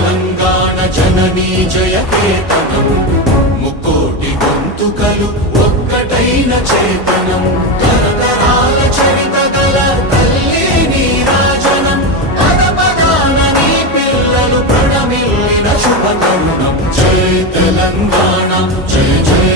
తెలంగాణ జననీ జయకేతనం ముక్కోటి గొంతుకలు ఒక్కటైన చేతనం తరతరాల చరిత గల తల్లి నీరాజనం పద పదాన నీ పిల్లలు ప్రణమిల్లిన శుభతరుణం జయ తెలంగాణ జయ జయ